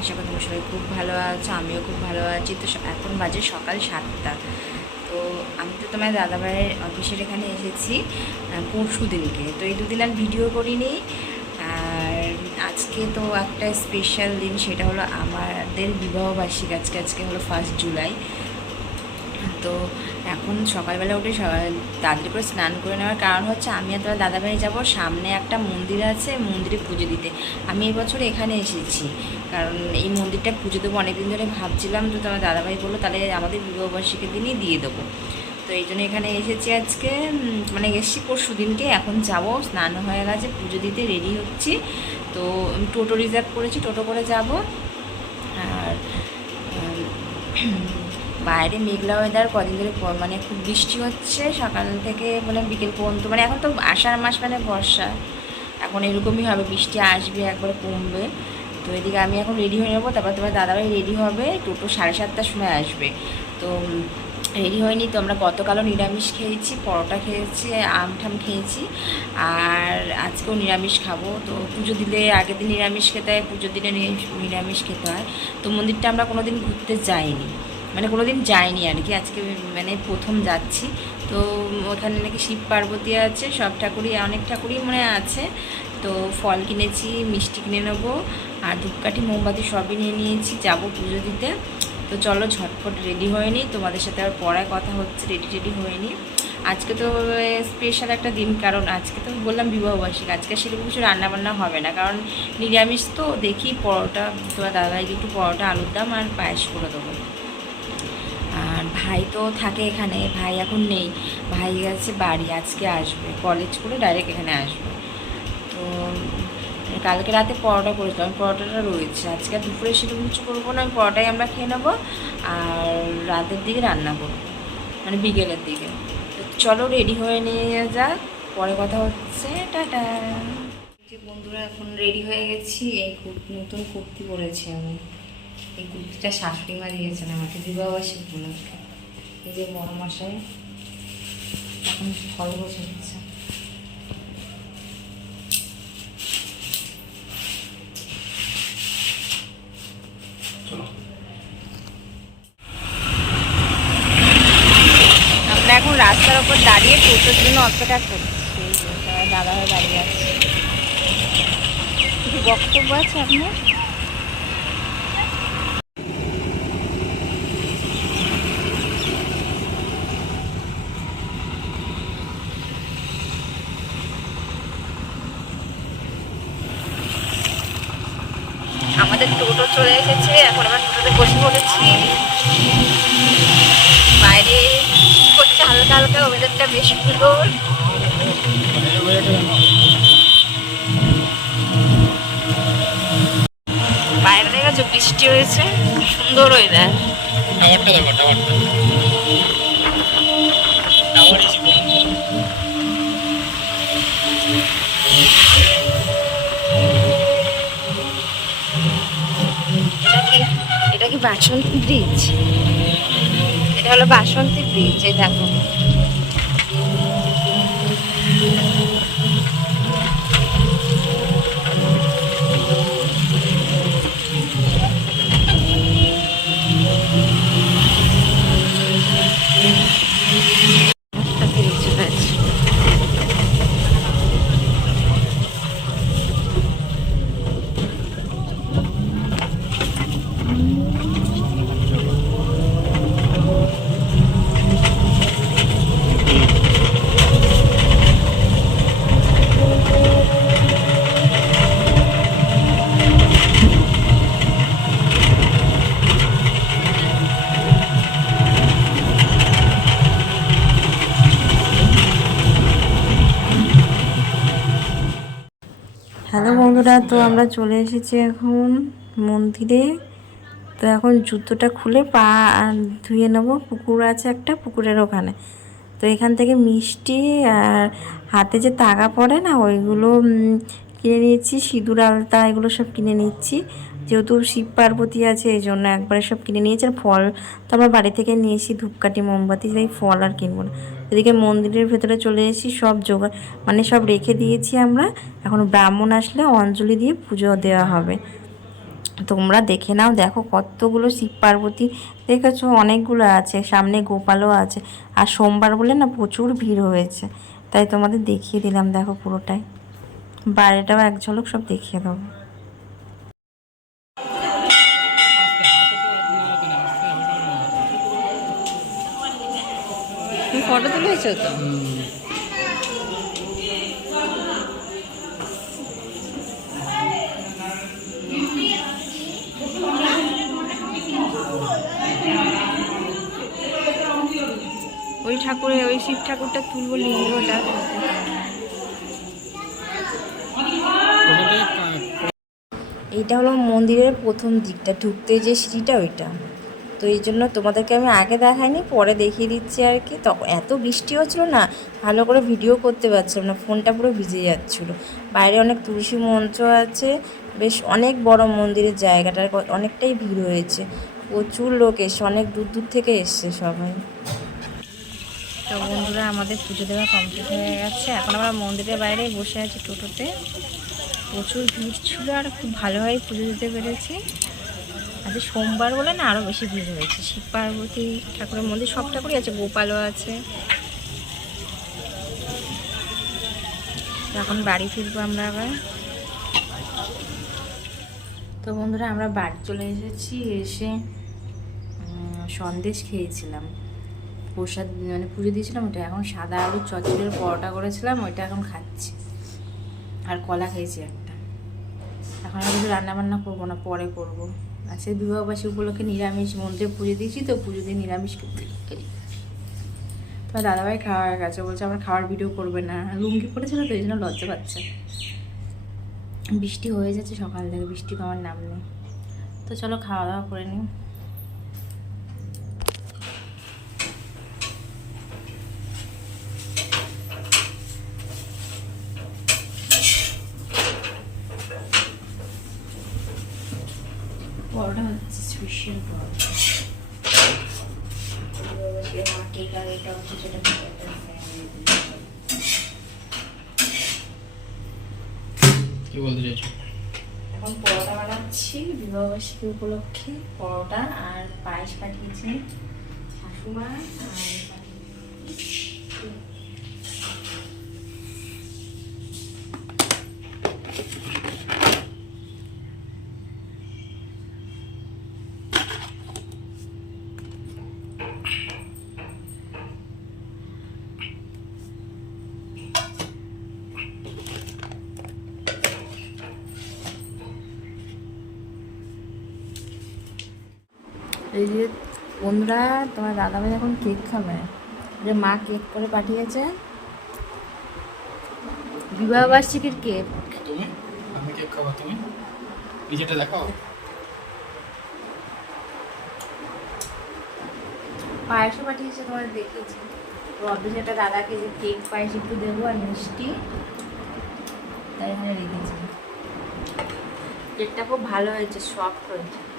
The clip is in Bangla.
আশা করি তোমরা সবাই খুব ভালো আছো, আমিও খুব ভালো আছি। তো এখন বাজে সকাল সাতটা। তো আমি তো তোমার দাদাভাইয়ের অফিসের এখানে এসেছি পরশু দিনকে। তো এই দুদিন আর ভিডিও করিনি। আর আজকে তো একটা স্পেশাল দিন, সেটা হলো আমাদের বিবাহবার্ষিক আজকে আজকে হলো ফার্স্ট জুলাই তো এখন সকালবেলা উঠে তাড়াতাড়ি করে স্নান করে নেওয়ার কারণ হচ্ছে আমি আর তোমার দাদাভাই যাব, সামনে একটা মন্দির আছে মন্দিরে পুজো দিতে। আমি এবছর এখানে এসেছি, কারণ এই মন্দিরটা পুজো দেবো অনেকদিন ধরে ভাবছিলাম তো তোমার দাদাভাই বলল তাহলে আমাদের বিবাহবার্ষিকীর দিনই দিয়ে দেবো। তো এই জন্য এখানে এসেছি আজকে মানে এসেছি পরশু দিনকে, এখন যাব, স্নান হয়ে গেছে, পুজো দিতে রেডি হচ্ছি। তো টোটো রিজার্ভ করেছি, টোটো করে যাব। আর বাইরে মেঘলা ওয়েদার কদিন ধরে মানে খুব বৃষ্টি হচ্ছে, সকাল থেকে মানে বিকেল পর্যন্ত মানে এখন তো আষাঢ় মাস মানে বর্ষা। এখন এরকমই হবে, বৃষ্টি আসবে, একবারে কমবে। তো এদিকে আমি এখন রেডি হয়ে নেব, তারপর তোমার দাদাভাই রেডি হবে, টোটো সাড়ে সাতটার সময় আসবে। তো রেডি হয়নি, তো আমরা গতকালও নিরামিষ খেয়েছি, পরোটা খেয়েছি, আম ঠাম খেয়েছি, আর আজকেও নিরামিষ খাব। তো পুজো দিলে আগের দিন নিরামিষ খেতে হয়, পুজোর দিনে নিরামিষ খেতে হয়। তো মন্দিরটা আমরা কোনো দিন ঘুরতে যাইনি। মানে কোনো দিন যাইনি আর কি। আজকে মানে প্রথম যাচ্ছি। তো ওখানে নাকি শিব পার্বতী আছে, সব ঠাকুরই, অনেক ঠাকুরই মনে আছে। তো ফল কিনেছি, মিষ্টি কিনে নেব, আর ধূপকাঠি, মোমবাতি সবই নিয়ে নিয়েছি, যাব পুজো দিতে। তো চলো ঝটফট রেডি হয়নি তোমাদের সাথে আর পড়ায় কথা হচ্ছে রেডি রেডি হয়নি আজকে তো স্পেশাল একটা দিন, কারণ আজকে তো বললাম বিবাহবার্ষিক আজকে সেরকম কিছু রান্নাবান্না হবে না, কারণ নিরামিষ তো দেখি পরোটা, তোমার দাদাইকে একটু পরোটা, আলুর দাম আর পায়েস করে দেবো। আর ভাই তো থাকে এখানে, ভাই এখন নেই। ভাই গেছে বাড়ি, আজকে আসবে। কলেজ করে ডাইরেক্ট এখানে আসবে। তো কালকে রাতে পরোটা করেছিলাম। পরোটাটা রয়েছে। আজকে দুপুরে সেরকম কিছু করব না। পরোটাই আমরা খেয়ে নেব আর রাতের দিকে রান্না করব। মানে বিকেলের দিকে। চলো রেডি হয়ে নিয়ে যাক। পরে কথা হচ্ছে। টাটা। বন্ধুরা, এখন রেডি হয়ে গেছি। এই নতুন কুর্তি পরেছি আমি। এই কুর্তিটা শাশুড়ি মা দিয়েছেন আমাকে বিবাহবার্ষিক উপলক্ষে। এই যে বড় মশাই এখন ফল বসে দিচ্ছে। আমরা এখন রাস্তার ওপর দাঁড়িয়ে টোটোর জন্য অপেক্ষা করছি। দাদা হয়ে দাঁড়িয়ে আছে। কিছু বক্তব্য আছে আপনার? আমাদের টোটো চলে এসেছে, এখন আমরা টোটোতে বসে পড়েছি। বাইরে করছে হালকা হালকা ওয়েদারটা বেশ সুন্দর বাইরে দেখা বৃষ্টি হয়েছে, সুন্দর ওয়েদার বাসন্তী ব্রিজ এটা হলো বাসন্তী ব্রিজ এই দেখো। বন্ধুরা, তো আমরা চলে এসেছি এখন মন্দিরে। তো এখন জুতোটা খুলে পা ধুয়ে নেব। পুকুর আছে একটা, পুকুরের ওখানে। তো এখান থেকে মিষ্টি আর হাতে যে তাগা পড়ে না, ওইগুলো কিনে নিয়েছি, সিঁদুর আলতা, এগুলো সব কিনে নিচ্ছি। যেহেতু শিব পার্বতী আছে, এই জন্য একবারে সব কিনে নিয়েছি। আর ফল তো আমরা বাড়ি থেকে নিয়ে এসি ধূপকাঠি, মোমবাতি, সেই ফল আর কিনবো না। এদিকে মন্দিরের ভেতরে চলে এসেছি, সব জোগাড় মানে সব রেখে দিয়েছি আমরা। এখন ব্রাহ্মণ আসলে অঞ্জলি দিয়ে পুজো দেওয়া হবে। তোমরা দেখে নাও, দেখো কতগুলো শিব পার্বতী। দেখেছ, অনেকগুলো আছে, সামনে গোপালও আছে। আর সোমবার বলে না প্রচুর ভিড় হয়েছে। তাই তোমাদের দেখিয়ে দিলাম, দেখো পুরোটাই। বাইরেটাও এক ঝলক সব দেখিয়ে দেবো। তো ওই ঠাকুরের ওই শিব ঠাকুরটা তুলবো লিঙ্গটা। এইটা হলো মন্দিরের প্রথম দিকটা, ঢুকতে যে সিঁড়িটা ওইটা। তো এই জন্য তোমাদেরকে আমি আগে দেখাইনি, পরে দেখিয়ে দিচ্ছি আর কি। তখন এত বৃষ্টি হচ্ছিল না, ভালো করে ভিডিও করতে পারছিলাম না, ফোনটা পুরো ভিজে যাচ্ছিল। বাইরে অনেক তুলসী মঞ্চ আছে, বেশ অনেক বড় মন্দিরের জায়গাটার অনেকটাই ভিড় হয়েছে। প্রচুর লোক এসে, অনেক দূর দূর থেকে এসছে সবাই। তো বন্ধুরা, আমাদের পুজো দেওয়া কমপ্লিট হয়ে গেছে। এখন আমরা মন্দিরের বাইরে বসে আছি টোটোতে। প্রচুর ভিড় ছিল আর খুব ভালোভাবে পুজো দিতে পেরেছি। আজ সোমবার বলে না আরও বেশি ভিড় হয়েছে। শিব পার্বতী ঠাকুরের মন্দির সব ঠাকুরই আছে, গোপালও আছে। এখন বাড়ি ফিরবো আমরা আবার। তো বন্ধুরা, আমরা বাড়ি চলে এসেছি, এসে সন্দেশ খেয়েছিলাম। প্রসাদ মানে পুজো দিয়েছিলাম, ওটা এখন সাদা আলু চচ্চড়ির পরোটা করেছিলাম, ওইটা এখন খাচ্ছি। আর কলা খেয়েছি একটা। এখন আর কিছু রান্না বান্না করব না, পরে করব। আজকে বিবাহবাসী উপলক্ষে নিরামিষ মন্দিরে পুজো দিয়েছি তো পুজো দিয়ে নিরামিষ করতে তোমার দাদাভাই খাওয়ার হয়ে গেছে বলছে, আমার খাওয়ার ভিডিও করবে না। লুঙ্গি পড়েছিল তো, এই জন্য লজ্জা পাচ্ছে। বৃষ্টি হয়ে যাচ্ছে সকাল থেকে, বৃষ্টি পাওয়ার নাম নেই। তো চলো খাওয়া দাওয়া করে নিই পরোটা এটা হচ্ছে সেটা কি বলতে চাইছো? এখন পরোটা বানাচ্ছি বিবাহবার্ষিকী উপলক্ষে পরোটা আর পায়েস পাঠিয়েছি। শাশুমা আর এই যে বন্ধুরা তোমার দাদাভাই এখন কেক খাবে। যে মা কেক করে পাঠিয়েছে। বিবাহবার্ষিকীর কেক। তুমি? আমি কেক খাব তুমি? নিজেটা দেখাও। পায়েসও পাঠিয়েছে তোমার দেখেছি। রবে সেটা দাদাকে যে কেক পায়েস একটু দেবো আর মিষ্টি। তাই এখানে রেখেছি। কেকটা খুব ভালো হয়েছে সফট হয়েছে।